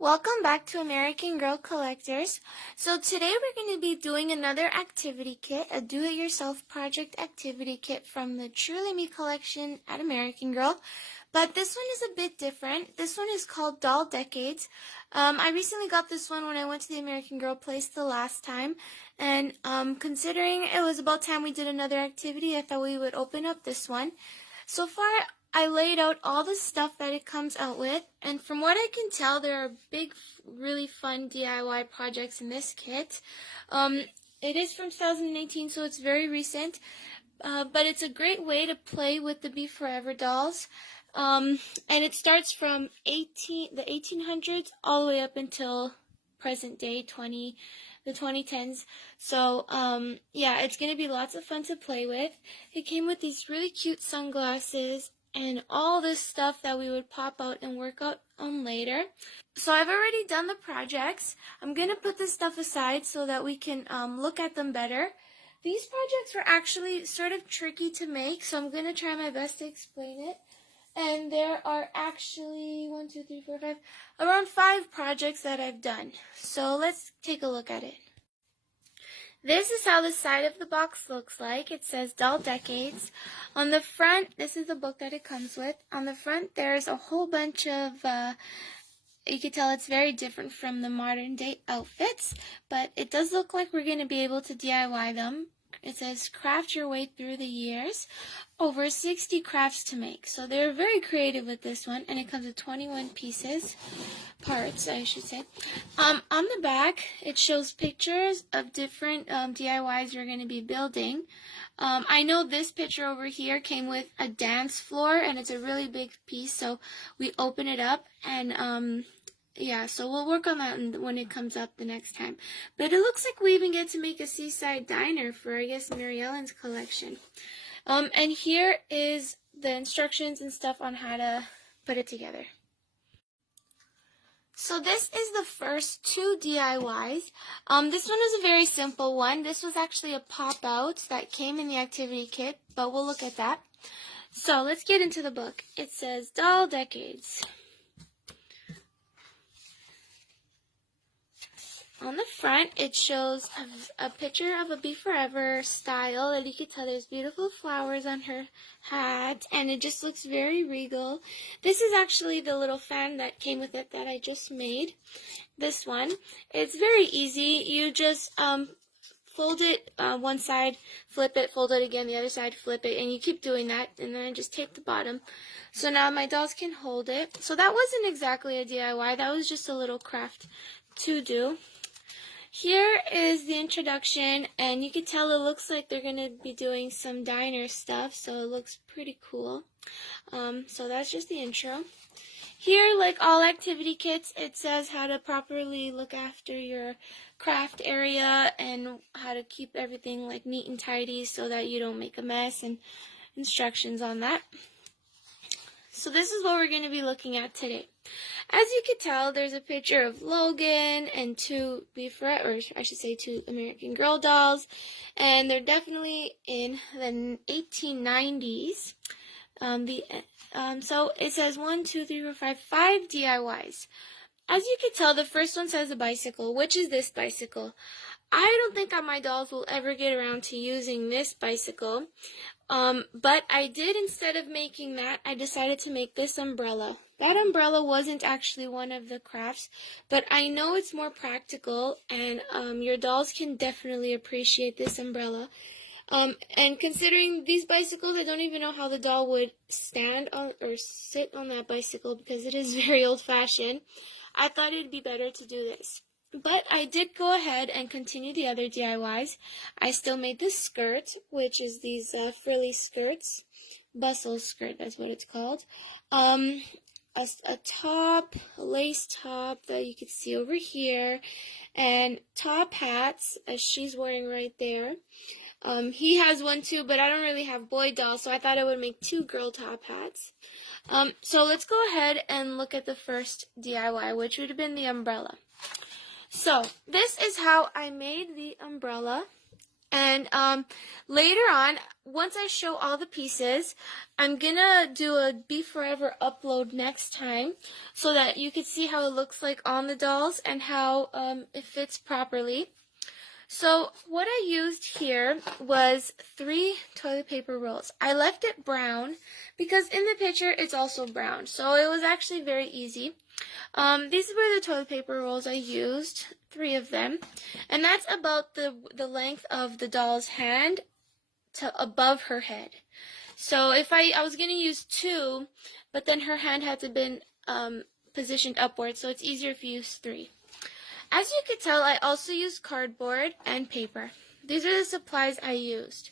Welcome back to American Girl Collectors. So today we're going to be doing another activity kit, a do-it-yourself project activity kit from the Truly Me collection at American Girl. But this one is a bit different. This one is called Doll Decades. I recently got this one when I went to the American Girl place the last time. And considering it was about time we did another activity, I thought we would open up this one. So far, I laid out all the stuff that it comes out with, and from what I can tell, there are big, really fun DIY projects in this kit. It is from 2018, so it's very recent, but it's a great way to play with the Be Forever dolls. And it starts from the 1800s all the way up until present day, the 2010s. So, yeah, it's going to be lots of fun to play with. It came with these really cute sunglasses and all this stuff that we would pop out and work out on later. So I've already done the projects. I'm going to put this stuff aside so that we can look at them better. These projects were actually sort of tricky to make, so I'm going to try my best to explain it. And there are actually around 5 projects that I've done. So let's take a look at it. This is how the side of the box looks like. It says Doll Decades. On the front, this is the book that it comes with. On the front, there's a whole bunch of, you can tell it's very different from the modern day outfits, but it does look like we're going to be able to DIY them. It says craft your way through the years. Over 60 crafts to make. So they're very creative with this one, and it comes with 21 parts, I should say. On the back, it shows pictures of different DIYs you're going to be building. I know this picture over here came with a dance floor, and it's a really big piece, so we open it up, and yeah, so we'll work on that when it comes up the next time. But it looks like we even get to make a seaside diner for, I guess, Mary Ellen's collection. And here is the instructions and stuff on how to put it together. So this is the first 2 DIYs. This one is a very simple one. This was actually a pop-out that came in the activity kit, but we'll look at that. So let's get into the book. It says Doll Decades. On the front, it shows a picture of a Be Forever style, and you can tell there's beautiful flowers on her hat, and it just looks very regal. This is actually the little fan that came with it that I just made. This one. It's very easy. You just fold it one side, flip it, fold it again, the other side, flip it, and you keep doing that, and then I just tape the bottom. So now my dolls can hold it. So that wasn't exactly a DIY. That was just a little craft to do. Here is the introduction, and you can tell it looks like they're going to be doing some diner stuff, so it looks pretty cool. So that's just the intro. Here, like all activity kits, it says how to properly look after your craft area and how to keep everything like neat and tidy so that you don't make a mess, and instructions on that. So this is what we're going to be looking at today. As you can tell, there's a picture of Logan and 2 two American Girl dolls, and they're definitely in the 1890s. So it says 5 DIYs. As you can tell, the first one says a bicycle, which is this bicycle. I don't think that my dolls will ever get around to using this bicycle, but I did, instead of making that, I decided to make this umbrella. That umbrella wasn't actually one of the crafts, but I know it's more practical, and your dolls can definitely appreciate this umbrella. And considering these bicycles, I don't even know how the doll would stand on or sit on that bicycle because it is very old-fashioned. I thought it'd be better to do this. But I did go ahead and continue the other DIYs. I still made this skirt, which is these frilly skirts. Bustle skirt, that's what it's called. A top, a lace top that you can see over here, and top hats, as she's wearing right there. He has one too, but I don't really have boy dolls, so I thought I would make 2 girl top hats. So let's go ahead and look at the first DIY, which would have been the umbrella. So this is how I made the umbrella. And later on, once I show all the pieces, I'm gonna do a Be Forever upload next time so that you can see how it looks like on the dolls and how it fits properly. So what I used here was 3 toilet paper rolls. I left it brown because in the picture it's also brown, so it was actually very easy. These were the toilet paper rolls I used, 3 of them, and that's about the length of the doll's hand to above her head. So if I was going to use 2, but then her hand had to been positioned upward, so it's easier if you use 3. As you can tell, I also used cardboard and paper. These are the supplies I used.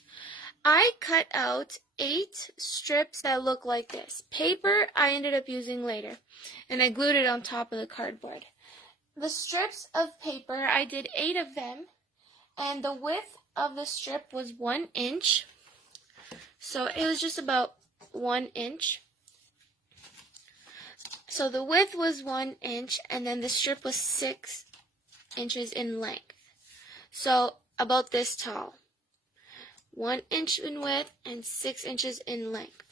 I cut out 8 strips that look like this. Paper I ended up using later, and I glued it on top of the cardboard. The strips of paper, I did 8 of them, and the width of the strip was 1 inch. So it was just about 1 inch. So the width was 1 inch, and then the strip was 6 inches in length. So about this tall. 1 inch in width and 6 inches in length.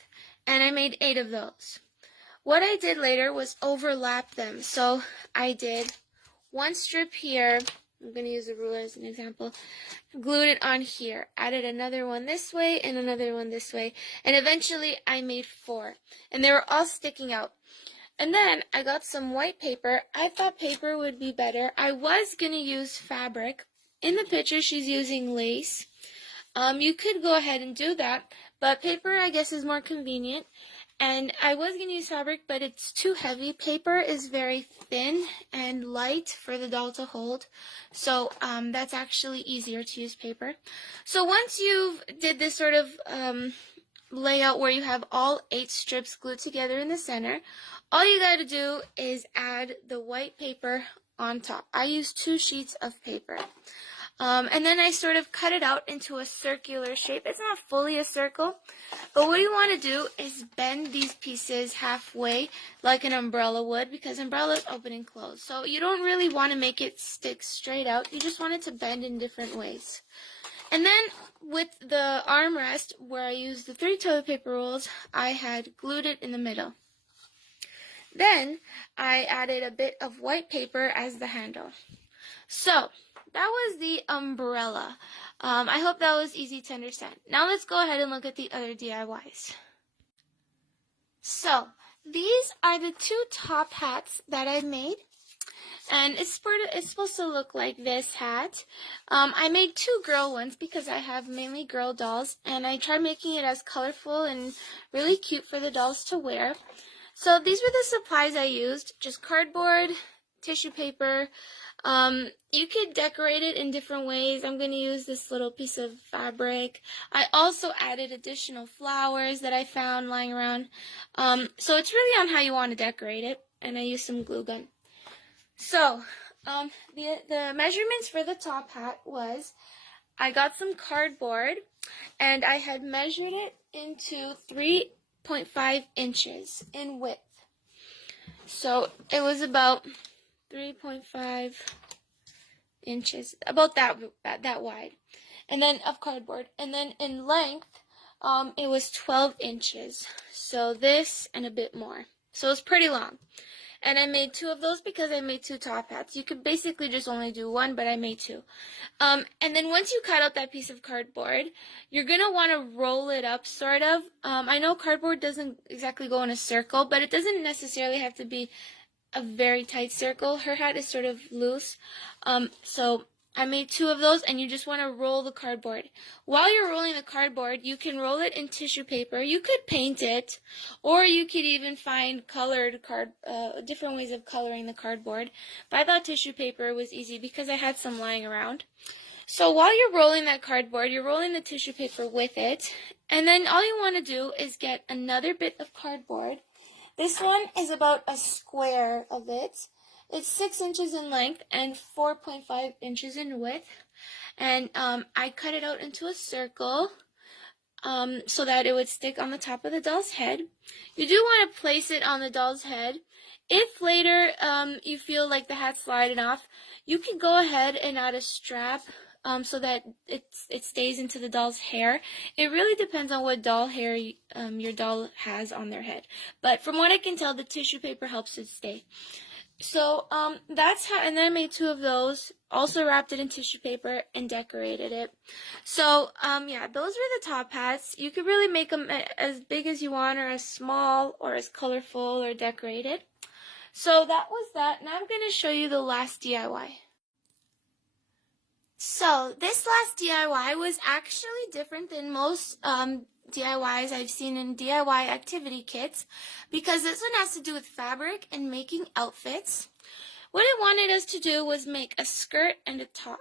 And I made 8 of those. What I did later was overlap them. So I did 1 strip here. I'm going to use a ruler as an example. Glued it on here. Added another one this way and another one this way. And eventually I made 4. And they were all sticking out. And then I got some white paper. I thought paper would be better. I was going to use fabric. In the picture, she's using lace. You could go ahead and do that, but paper, I guess, is more convenient. And I was going to use fabric, but it's too heavy. Paper is very thin and light for the doll to hold. So that's actually easier to use paper. So once you've did this sort of layout where you have all 8 strips glued together in the center, all you got to do is add the white paper on top. I used 2 sheets of paper. And then I sort of cut it out into a circular shape. It's not fully a circle, but what you want to do is bend these pieces halfway like an umbrella would, because umbrellas open and close. So you don't really want to make it stick straight out. You just want it to bend in different ways. And then with the armrest where I used the 3 toilet paper rolls, I had glued it in the middle. Then I added a bit of white paper as the handle. So that was the umbrella. I hope that was easy to understand. Now let's go ahead and look at the other DIYs. So these are the 2 top hats that I made. And it's supposed to look like this hat. I made 2 girl ones because I have mainly girl dolls. And I tried making it as colorful and really cute for the dolls to wear. So these were the supplies I used, just cardboard, tissue paper. You could decorate it in different ways. I'm going to use this little piece of fabric. I also added additional flowers that I found lying around. So it's really on how you want to decorate it. And I used some glue gun. So the measurements for the top hat was, I got some cardboard and I had measured it into 3.5 inches in width. So it was about 3.5 inches, about that wide, and then of cardboard. And then in length, it was 12 inches. So this and a bit more. So it's pretty long. And I made 2 of those because I made 2 top hats. You could basically just only do 1, but I made 2. And then once you cut out that piece of cardboard, you're going to want to roll it up, sort of. I know cardboard doesn't exactly go in a circle, but it doesn't necessarily have to be a very tight circle. Her hat is sort of loose. So I made 2 of those, and you just want to roll the cardboard. While you're rolling the cardboard, you can roll it in tissue paper. You could paint it, or you could even find colored different ways of coloring the cardboard. But I thought tissue paper was easy because I had some lying around. So while you're rolling that cardboard, you're rolling the tissue paper with it, and then all you want to do is get another bit of cardboard. This one is about a square of it. It's 6 inches in length and 4.5 inches in width. And I cut it out into a circle so that it would stick on the top of the doll's head. You do want to place it on the doll's head. If later you feel like the hat's sliding off, you can go ahead and add a strap so that it stays into the doll's hair. It really depends on what doll hair your doll has on their head. But from what I can tell, the tissue paper helps it stay. So that's how, and then I made 2 of those, also wrapped it in tissue paper and decorated it. So yeah, those were the top hats. You could really make them as big as you want, or as small, or as colorful, or decorated. So that was that. Now I'm going to show you the last DIY. So this last DIY was actually different than most DIYs I've seen in DIY activity kits, because this one has to do with fabric and making outfits. What it wanted us to do was make a skirt and a top.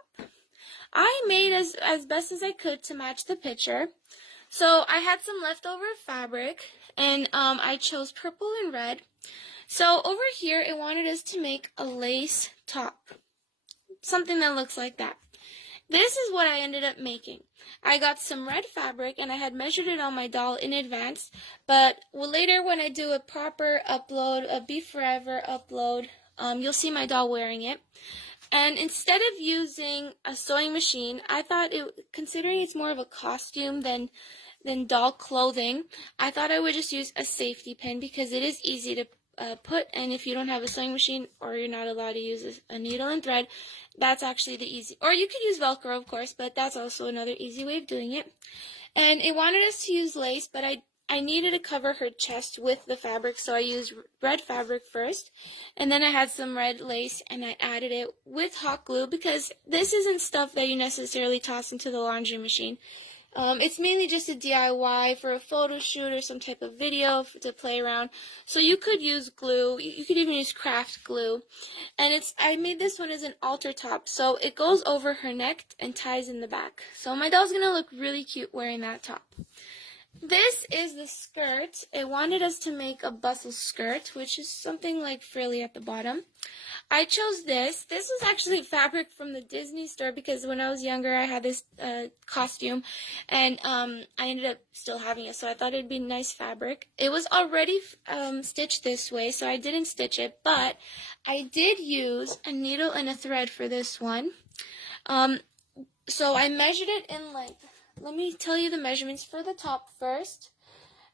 I made as best as I could to match the picture. So I had some leftover fabric, and I chose purple and red. So over here, it wanted us to make a lace top, something that looks like that. This is what I ended up making. I got some red fabric, and I had measured it on my doll in advance, but later when I do a proper upload, a Be Forever upload, you'll see my doll wearing it. And instead of using a sewing machine, I thought, considering it's more of a costume than doll clothing, I thought I would just use a safety pin, because it is easy to put, and if you don't have a sewing machine, or you're not allowed to use a needle and thread, that's actually the easy, or you could use Velcro, of course, but that's also another easy way of doing it. And it wanted us to use lace, but I needed to cover her chest with the fabric, so I used red fabric first, and then I had some red lace, and I added it with hot glue, because this isn't stuff that you necessarily toss into the laundry machine. It's mainly just a DIY for a photo shoot or some type of video to play around. So you could use glue. You could even use craft glue. And I made this one as an altar top. So it goes over her neck and ties in the back. So my doll's going to look really cute wearing that top. This is the skirt. It wanted us to make a bustle skirt, which is something like frilly at the bottom. I chose this. This was actually fabric from the Disney store, because when I was younger I had this costume, and I ended up still having it, so I thought it'd be nice fabric. It was already stitched this way, so I didn't stitch it, but I did use a needle and a thread for this one. So I measured it in length. Let me tell you the measurements for the top first.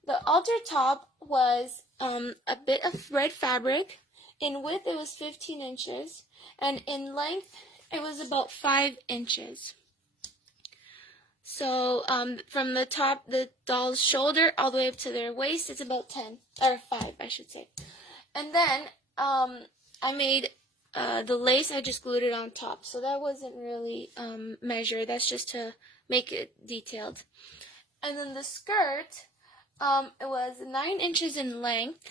The altar top was a bit of red fabric. In width, it was 15 inches, and in length, it was about 5 inches. So from the top, the doll's shoulder, all the way up to their waist, it's about 10, or 5, I should say. And then I made the lace, I just glued it on top, so that wasn't really measured. That's just to make it detailed. And then the skirt, it was 9 inches in length,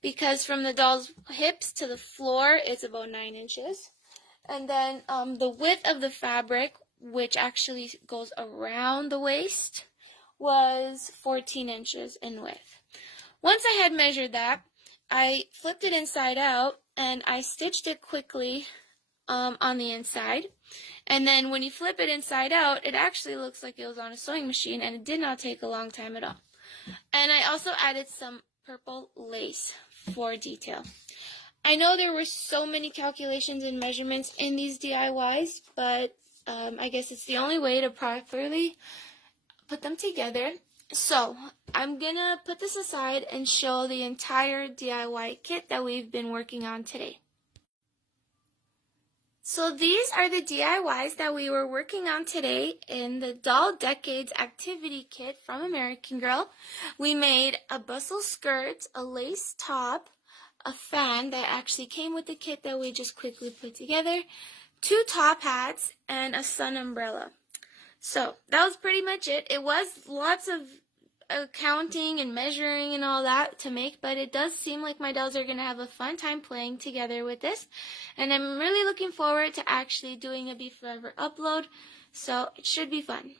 because from the doll's hips to the floor, it's about 9 inches. And then the width of the fabric, which actually goes around the waist, was 14 inches in width. Once I had measured that, I flipped it inside out, and I stitched it quickly on the inside. And then when you flip it inside out, it actually looks like it was on a sewing machine, and it did not take a long time at all. And I also added some purple lace for detail. I know there were so many calculations and measurements in these DIYs, but I guess it's the only way to properly put them together. So I'm gonna put this aside and show the entire DIY kit that we've been working on today. So these are the DIYs that we were working on today in the Doll Decades activity kit from American Girl. We made a bustle skirt, a lace top, a fan that actually came with the kit that we just quickly put together, 2 top hats, and a sun umbrella. So that was pretty much it. It was lots of counting and measuring and all that to make, but it does seem like my dolls are going to have a fun time playing together with this, and I'm really looking forward to actually doing a Be Forever upload, so it should be fun.